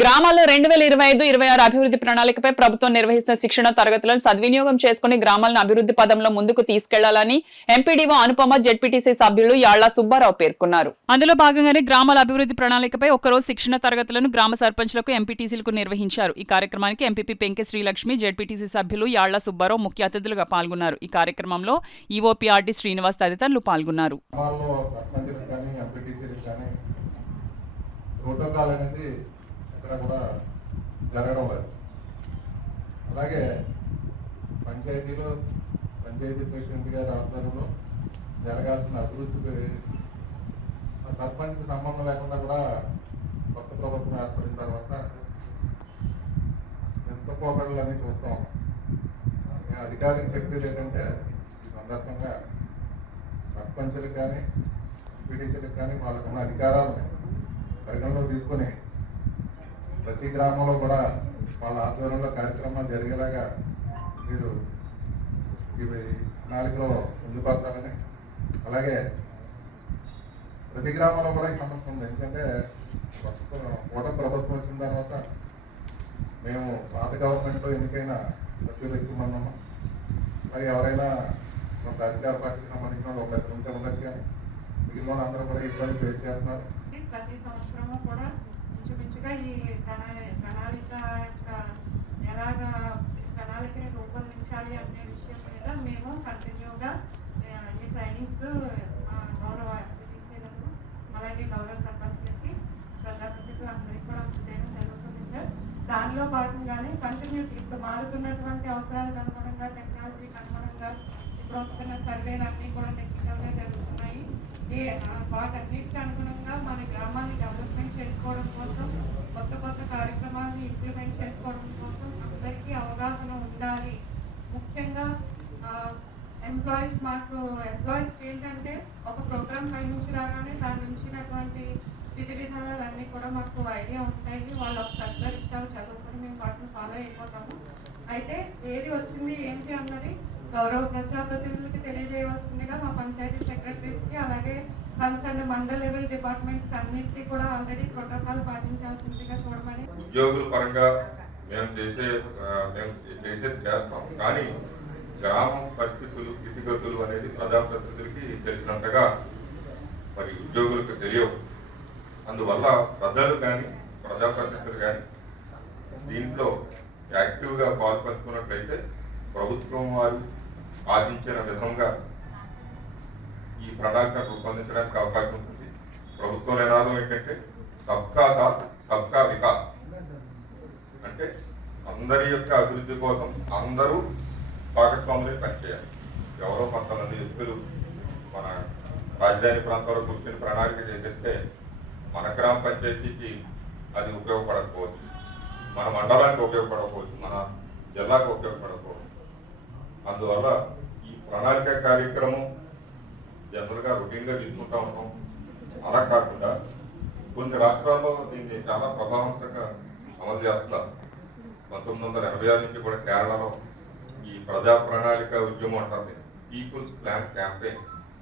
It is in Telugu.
గ్రామాల్లో 2025-26 అభివృద్ధి ప్రణాళికపై ప్రభుత్వం నిర్వహిస్తున్న శిక్షణ తరగతులను సద్వినియోగం చేసుకుని గ్రామాలను అభివృద్ధి పదంలో ముందుకు తీసుకెళ్లాలని ఎంపీడీఓ అనుపమ జెడ్పీటీసీ సభ్యులు యాళ్ల సుబ్బారావు పేర్కొన్నారు. అందులో భాగంగానే గ్రామాల అభివృద్ధి ప్రణాళికపై ఒకరోజు శిక్షణ తరగతులను గ్రామ సర్పంచ్లకు ఎంపీటీసీలకు నిర్వహించారు. ఈ కార్యక్రమానికి ఎంపీపీ పెంకె శ్రీలక్ష్మి, జెడ్పీటీసీ సభ్యులు యాళ్ల సుబ్బారావు ముఖ్య అతిథులుగా పాల్గొన్నారు. ఈ కార్యక్రమంలో ఈఓపీఆర్డీ శ్రీనివాస్ తదితరులు పాల్గొన్నారు. ఇక్కడ కూడా జరగడం లేదు. అలాగే పంచాయతీలో పంచాయతీ ప్రెసిడెంట్ గారి ఆధ్వర్యంలో జరగాల్సిన అభివృద్ధి సర్పంచ్కి సంబంధం లేకుండా కూడా కొత్త ప్రభుత్వం ఏర్పడిన తర్వాత ఎంత పోకడలు అని చూస్తాం. అధికారులకు చెప్పేది ఏంటంటే ఈ సందర్భంగా సర్పంచులకు కానీ ఎంపీటీసీలకు కానీ వాళ్ళకున్న అధికారాలను పరిగణలో తీసుకొని ప్రతి గ్రామంలో కూడా వాళ్ళ ఆధ్వర్యంలో కార్యక్రమాలు జరిగేలాగా మీరు ఇవి ప్రణాళికలో పొందుపరచాలని, అలాగే ప్రతి గ్రామంలో కూడా ఈ సమస్య ఉంది. ఎందుకంటే కూటమి ప్రభుత్వం వచ్చిన తర్వాత మేము పాత గవర్నమెంట్లో ఎన్నికైన సభ్యులు ఎక్కువ మంది ఉన్నాం. మరి ఎవరైనా కొంత అధికార పార్టీకి సంబంధించిన వాళ్ళు ఒక ఉంటే ఉండొచ్చు, కానీ మిగిలిన అందరూ కూడా ఇబ్బంది ఫేస్ చేస్తున్నారు. ప్రతి సంవత్సరము కూడా ఇంచుమించుగా ఈ ప్రణాళిక యొక్క ఎలాగా ప్రణాళికని రూపొందించాలి అనే విషయం మీద మేము కంటిన్యూగా ఈ ట్రైనింగ్స్ గౌరవ ఎంపీటీసీలకు అలాగే గౌరవ సర్పంచ్లకి ప్రజాప్రతినిధులు అందరికీ కూడా చేయడం జరుగుతుంది సార్. దానిలో భాగంగానే కంటిన్యూటీ ఇప్పుడు మారుతున్నటువంటి అవసరాలకు అనుగుణంగా, టెక్నాలజీకి అనుగుణంగా ఇప్పుడు వస్తున్న సర్వేలు అన్నీ కూడా టెక్నికల్గా జరుగుతున్నాయి. వాటన్నిటికి అనుగుణంగా మన గ్రామాన్ని డెవలప్మెంట్ చేసుకోవడం కోసం, కొత్త కొత్త కార్యక్రమాలను ఇంప్లిమెంట్ చేసుకోవడం కోసం అందరికీ అవగాహన ఉండాలి. ముఖ్యంగా ఎంప్లాయీస్కి ఏంటంటే ఒక ప్రోగ్రామ్ పై నుంచి రాగానే దాని నుంచినటువంటి విధి విధానాలన్నీ కూడా మాకు ఐడియా ఉంటాయి. వాళ్ళు ఒక సర్కులర్ ఇస్తారు, చదువుకొని మేము వాటిని ఫాలో అయిపోతాము. అయితే ఏది వచ్చింది ఏంటి అన్నది గౌరవ ప్రజాప్రతినిధులకి తెలియజేయవలసిందిగా మా పంచాయతీ సెక్రటరీస్కి అలాగే కన్సర్న్ మండల్ లెవెల్ డిపార్ట్మెంట్స్ అన్నిటికీ కూడా ఆల్రెడీ ప్రోటోకాల్ పాటించాల్సిందిగా చూడమని. ఉద్యోగుల పరంగా మేము చేసేది చేస్తాం, కానీ గ్రామం పరిస్థితులు స్థితిగతులు అనేది ప్రజాప్రతినిధులకి తెలిసినంతగా మరి ఉద్యోగులకు తెలియవు. అందువల్ల ప్రజలు కానీ ప్రజాప్రతినిధులు కానీ దీంట్లో యాక్టివ్గా పాల్పంచుకున్నట్లయితే ప్రభుత్వం వారు ఆశించిన విధంగా ఈ ప్రణాళిక రూపొందించడానికి అవకాశం ఉంటుంది. ప్రభుత్వం నినాదం ఏంటంటే సబ్కా సాత్ సబ్కా వికాస్, అంటే అందరి యొక్క అభివృద్ధి కోసం అందరూ భాగస్వాములే పనిచేయాలి. ఎవరో కొంతమంది వ్యక్తులు మన రాజధాని ప్రాంతంలో కూర్చొని ప్రణాళిక చేసేస్తే మన గ్రామ పంచాయతీకి అది ఉపయోగపడకపోవచ్చు, మన మండలానికి ఉపయోగపడకపోవచ్చు, మన జిల్లాకు ఉపయోగపడకపోవచ్చు. అందువల్ల ఈ ప్రణాళిక కార్యక్రమం జనరల్గా రొటీన్గా తీసుకుంటూ ఉంటాం. అలా కాకుండా కొన్ని రాష్ట్రాల్లో దీన్ని చాలా ప్రభావవంతంగా అమలు చేస్తున్నారు. 1986 నుంచి కూడా కేరళలో ఈ ప్రజా ప్రణాళిక ఉద్యమం ఉంటుంది, పీపుల్స్ ప్లాన్ క్యాంపెయిన్.